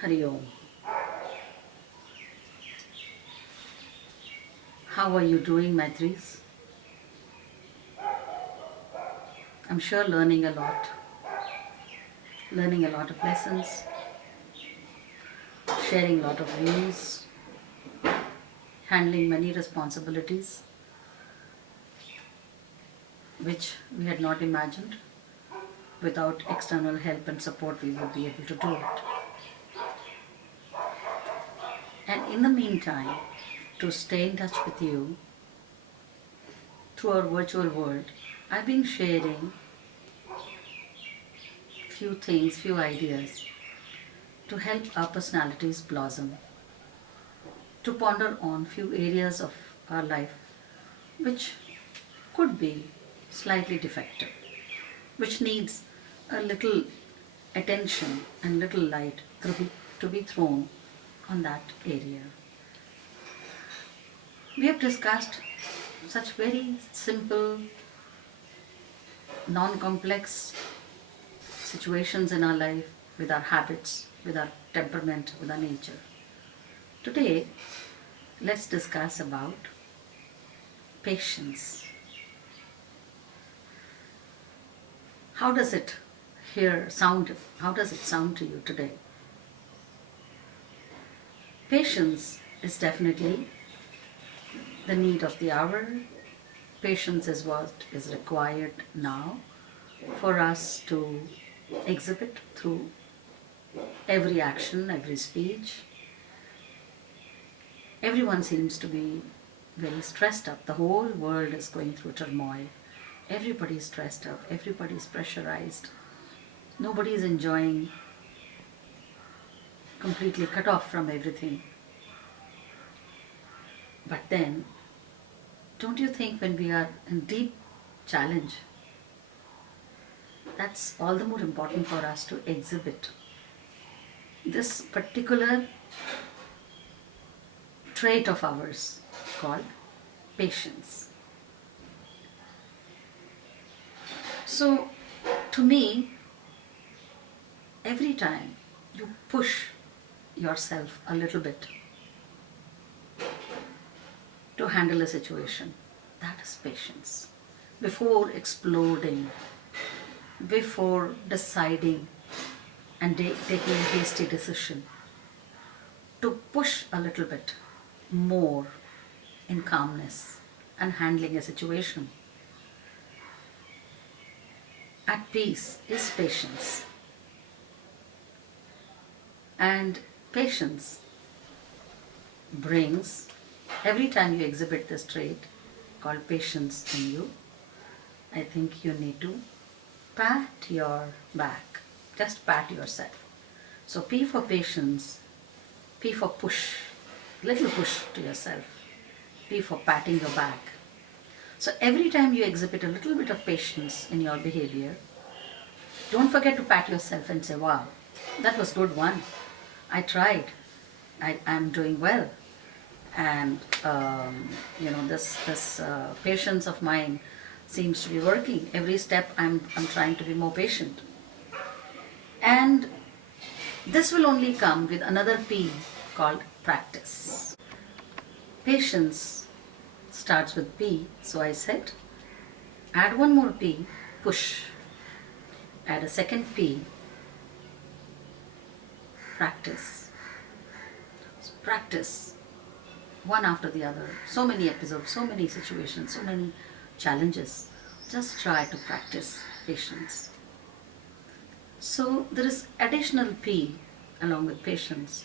Hari Om. How are you doing, Maitris? I'm sure learning a lot of lessons, sharing a lot of views, handling many responsibilities which we had not imagined. Without external help and support, we would be able to do it. And in the meantime, to stay in touch with you through our virtual world, I've been sharing few things, few ideas to help our personalities blossom, to ponder on few areas of our life which could be slightly defective, which needs a little attention and little light to be thrown on that area. We have discussed such very simple, non-complex situations in our life with our habits, with our temperament, with our nature. Today, let's discuss about patience. How does it how does it sound to you today? Patience is definitely the need of the hour. Patience is what is required now for us to exhibit through every action, every speech. Everyone seems to be very stressed up. The whole world is going through turmoil. Everybody is stressed up. Everybody is pressurized. Nobody is enjoying, completely cut off from everything. But then, don't you think when we are in deep challenge, that's all the more important for us to exhibit this particular trait of ours called patience. So, to me, every time you push yourself a little bit to handle a situation, that is patience. Before exploding, before deciding and taking a hasty decision, to push a little bit more in calmness and handling a situation at peace is patience. And patience brings, every time you exhibit this trait called patience in you, I think you need to pat your back. Just pat yourself. So P for patience, P for push, little push to yourself, P for patting your back. So every time you exhibit a little bit of patience in your behavior, don't forget to pat yourself and say, wow, that was good one. I tried. I'm doing well. And this patience of mine seems to be working. Every step I'm trying to be more patient. And this will only come with another P called practice. Patience starts with P, so I said, add one more P, push. Add a second P, practice. So practice one after the other. So many episodes, so many situations, so many challenges. Just try to practice patience. So there is additional P along with patience,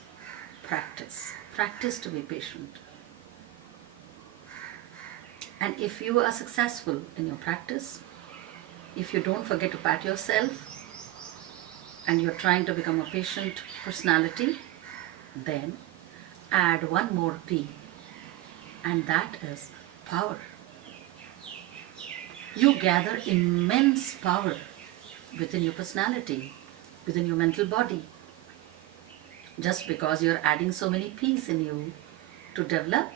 practice. Practice to be patient. And if you are successful in your practice, if you don't forget to pat yourself and you're trying to become a patient personality, then add one more P, and that is power. You gather immense power within your personality, within your mental body, just because you're adding so many P's in you to develop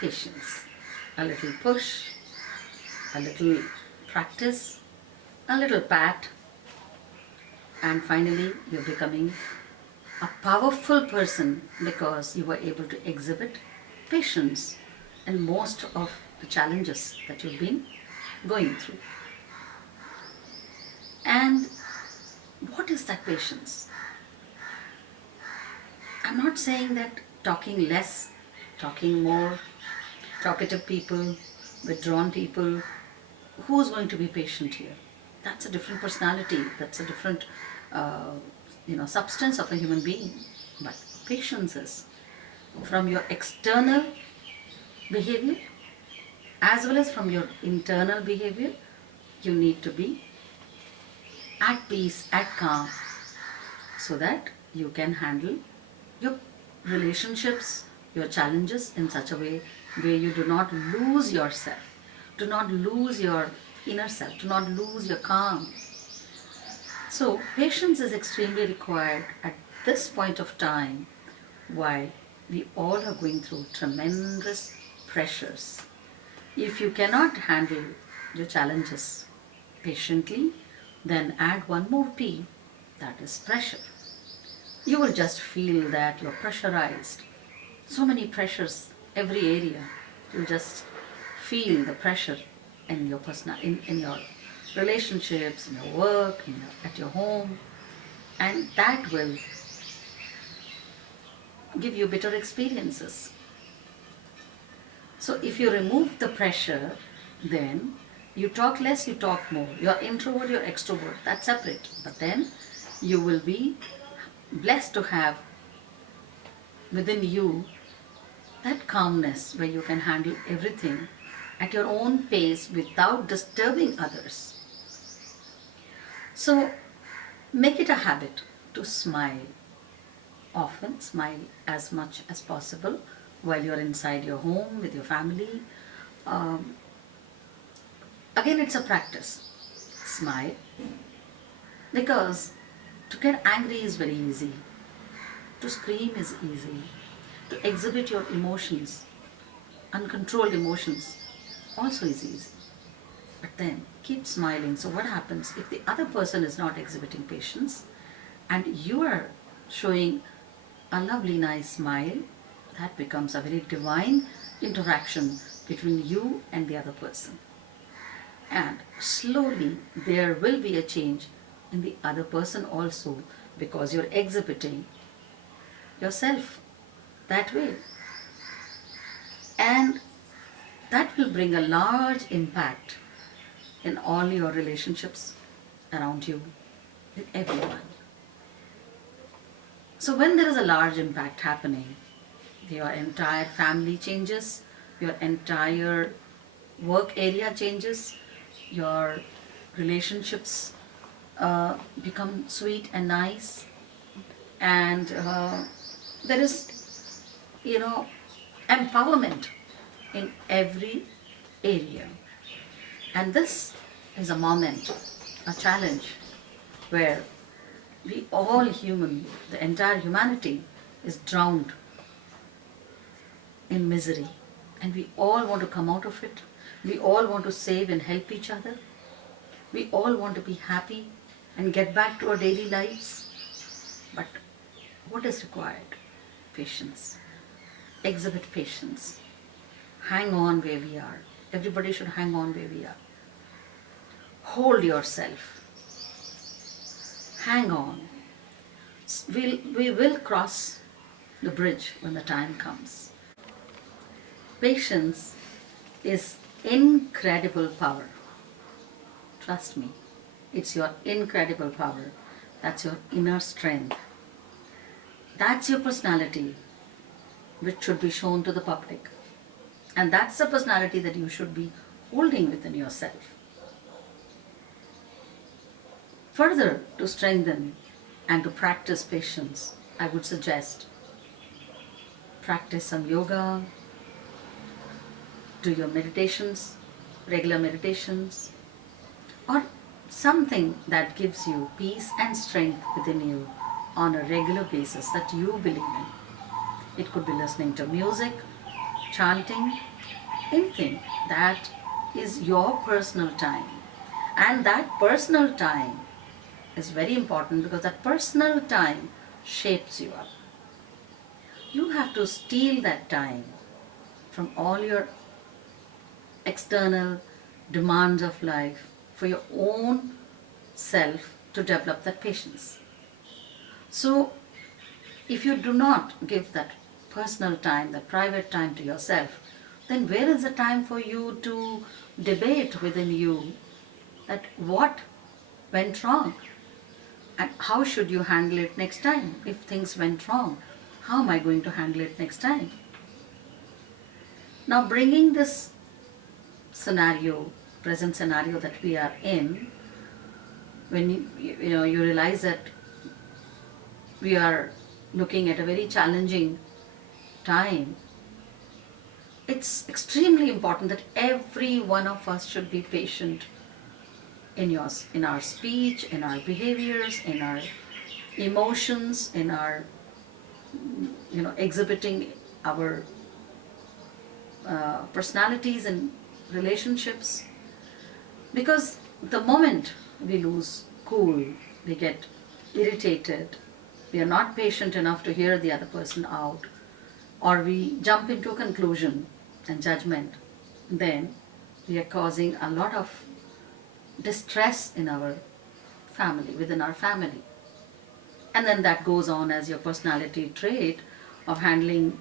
patience. A little push, a little practice, a little pat, and finally you're becoming a powerful person because you were able to exhibit patience in most of the challenges that you've been going through. And what is that patience? I'm not saying that talking less, talking more, talkative people, withdrawn people, who's going to be patient here? That's a different personality, that's a different substance of a human being. But patience is from your external behavior as well as from your internal behavior. You need to be at peace, at calm, so that you can handle your relationships, your challenges in such a way where you do not lose yourself, do not lose your inner self, do not lose your calm. So patience is extremely required at this point of time while we all are going through tremendous pressures. If you cannot handle your challenges patiently, then add one more P, that is pressure. You will just feel that you're pressurized. So many pressures, every area. You'll just feel the pressure in your in your relationships, in your work, at your home, and that will give you bitter experiences. So if you remove the pressure, then you talk less, you talk more. You're introvert, you're extrovert, that's separate. But then you will be blessed to have within you that calmness where you can handle everything at your own pace without disturbing others. So make it a habit to smile often, smile as much as possible while you're inside your home with your family. Again, it's a practice. Smile, because to get angry is very easy, to scream is easy, to exhibit your emotions, uncontrolled emotions, also is easy. But then keep smiling. So what happens if the other person is not exhibiting patience and you are showing a lovely nice smile? That becomes a very divine interaction between you and the other person. And slowly there will be a change in the other person also, because you're exhibiting yourself that way. And that will bring a large impact in all your relationships around you, with everyone. So when there is a large impact happening, your entire family changes, your entire work area changes, your relationships become sweet and nice, and there is, empowerment in every area. And this is a moment, a challenge, where we all the entire humanity is drowned in misery. And we all want to come out of it. We all want to save and help each other. We all want to be happy and get back to our daily lives. But what is required? Patience. Exhibit patience. Hang on where we are. Everybody should hang on where we are. Hold yourself. Hang on. We will cross the bridge when the time comes. Patience is incredible power. Trust me, it's your incredible power. That's your inner strength. That's your personality, which should be shown to the public. And that's the personality that you should be holding within yourself. Further, to strengthen and to practice patience, I would suggest practice some yoga, do your meditations, regular meditations, or something that gives you peace and strength within you on a regular basis that you believe in. It could be listening to music, chanting, anything. That is your personal time. And that personal time is very important, because that personal time shapes you up. You have to steal that time from all your external demands of life for your own self to develop that patience. So, if you do not give that personal time, that private time to yourself, then where is the time for you to debate within you that what went wrong and how should you handle it next time? If things went wrong, how am I going to handle it next time? Now, bringing this scenario, present scenario that we are in, when you realize that we are looking at a very challenging time, it's extremely important that every one of us should be patient in our speech, in our behaviors, in our emotions, in our exhibiting our personalities and relationships. Because the moment we lose cool, we get irritated, we are not patient enough to hear the other person out, or we jump into a conclusion and judgment, then we are causing a lot of distress in our family, within our family. And then that goes on as your personality trait of handling,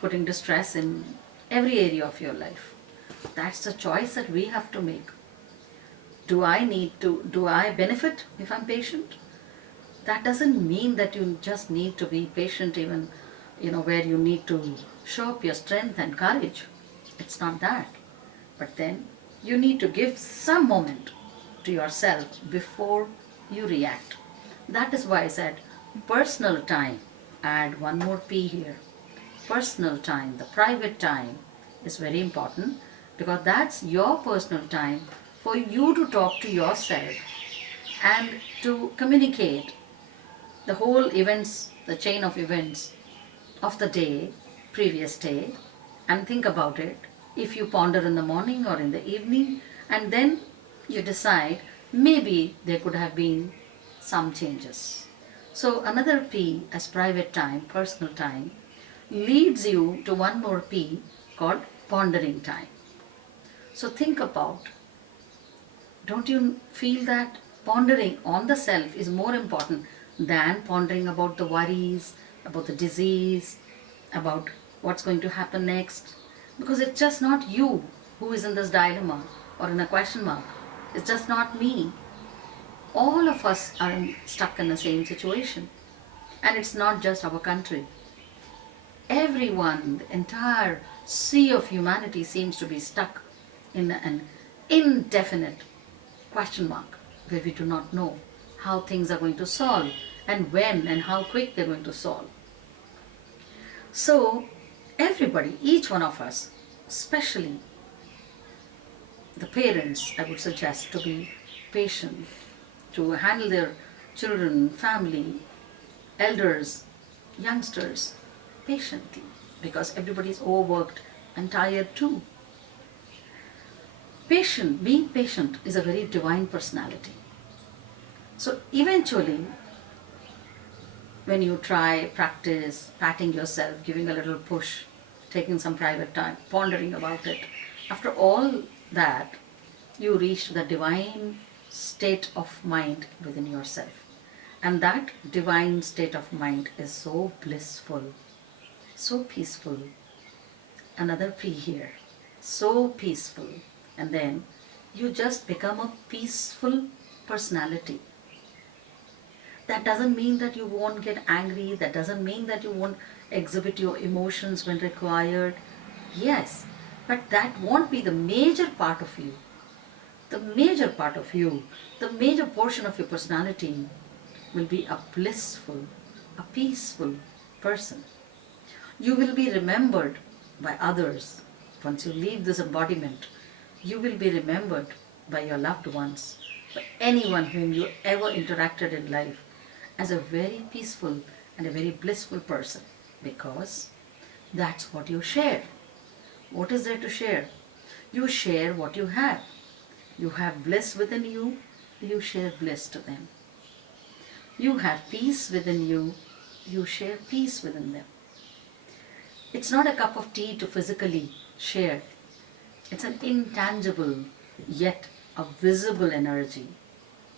putting distress in every area of your life. That's the choice that we have to make. Do I benefit if I'm patient? That doesn't mean that you just need to be patient even, where you need to show up your strength and courage. It's not that. But then you need to give some moment to yourself before you react. That is why I said personal time. Add one more P here. Personal time, the private time is very important, because that's your personal time for you to talk to yourself and to communicate the whole events, the chain of events of the day, previous day, and think about it. If you ponder in the morning or in the evening, and then you decide maybe there could have been some changes. So another P as private time, personal time, leads you to one more P called pondering time. So think about, don't you feel that pondering on the self is more important than pondering about the worries, about the disease, about what's going to happen next? Because it's just not you who is in this dilemma or in a question mark. It's just not me. All of us are stuck in the same situation. And it's not just our country. Everyone, the entire sea of humanity seems to be stuck in an indefinite question mark where we do not know how things are going to solve and when and how quick they're going to solve. So everybody, each one of us, especially the parents, I would suggest to be patient, to handle their children, family, elders, youngsters patiently, because everybody is overworked and tired too. Being patient is a very divine personality. So eventually, when you try, practice patting yourself, giving a little push, taking some private time, pondering about it, after all that, you reach the divine state of mind within yourself. And that divine state of mind is so blissful, so peaceful. Another P here. So peaceful. And then you just become a peaceful personality. That doesn't mean that you won't get angry. That doesn't mean that you won't exhibit your emotions when required. Yes, but that won't be the major part of you. The major part of you, the major portion of your personality will be a blissful, a peaceful person. You will be remembered by others. Once you leave this embodiment, you will be remembered by your loved ones, by anyone whom you ever interacted in life, as a very peaceful and a very blissful person, because that's what you share. What is there to share? You share what you have. You have bliss within you, you share bliss to them. You have peace within you, you share peace within them. It's not a cup of tea to physically share. It's an intangible yet a visible energy.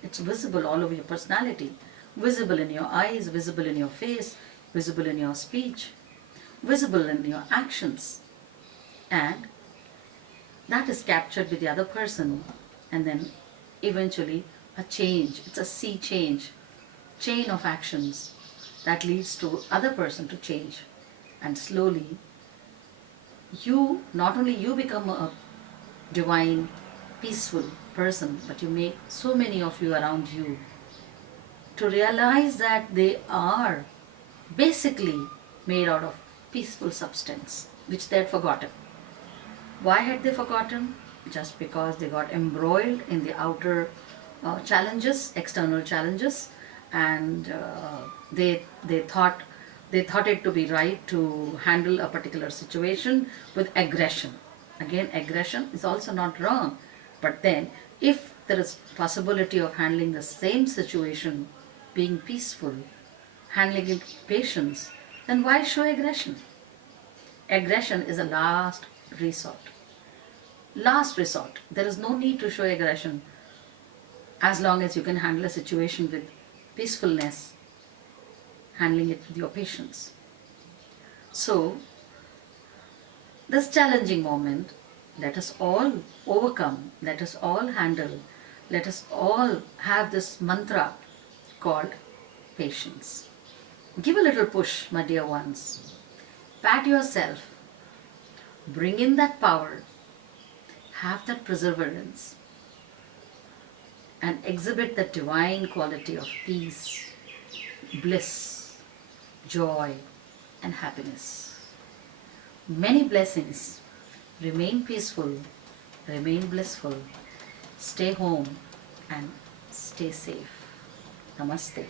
It's visible all over your personality, visible in your eyes, visible in your face, visible in your speech, visible in your actions. And that is captured with the other person, and then eventually a change. It's a sea change, chain of actions that leads to other person to change. And slowly you, not only you become a divine, peaceful person, but you make so many of you around you to realize that they are basically made out of peaceful substance, which they had forgotten. Why had they forgotten? Just because they got embroiled in the outer challenges, external challenges, and they thought it to be right to handle a particular situation with aggression. Again, aggression is also not wrong, but then if there is possibility of handling the same situation, being peaceful, handling it with patience, then why show aggression? Aggression is a last resort. Last resort. There is no need to show aggression as long as you can handle a situation with peacefulness, handling it with your patience. So, this challenging moment, let us all overcome, let us all handle, let us all have this mantra called patience. Give a little push, my dear ones. Pat yourself. Bring in that power. Have that perseverance. And exhibit the divine quality of peace, bliss, joy, and happiness. Many blessings. Remain peaceful, remain blissful, stay home, and stay safe. Namaste.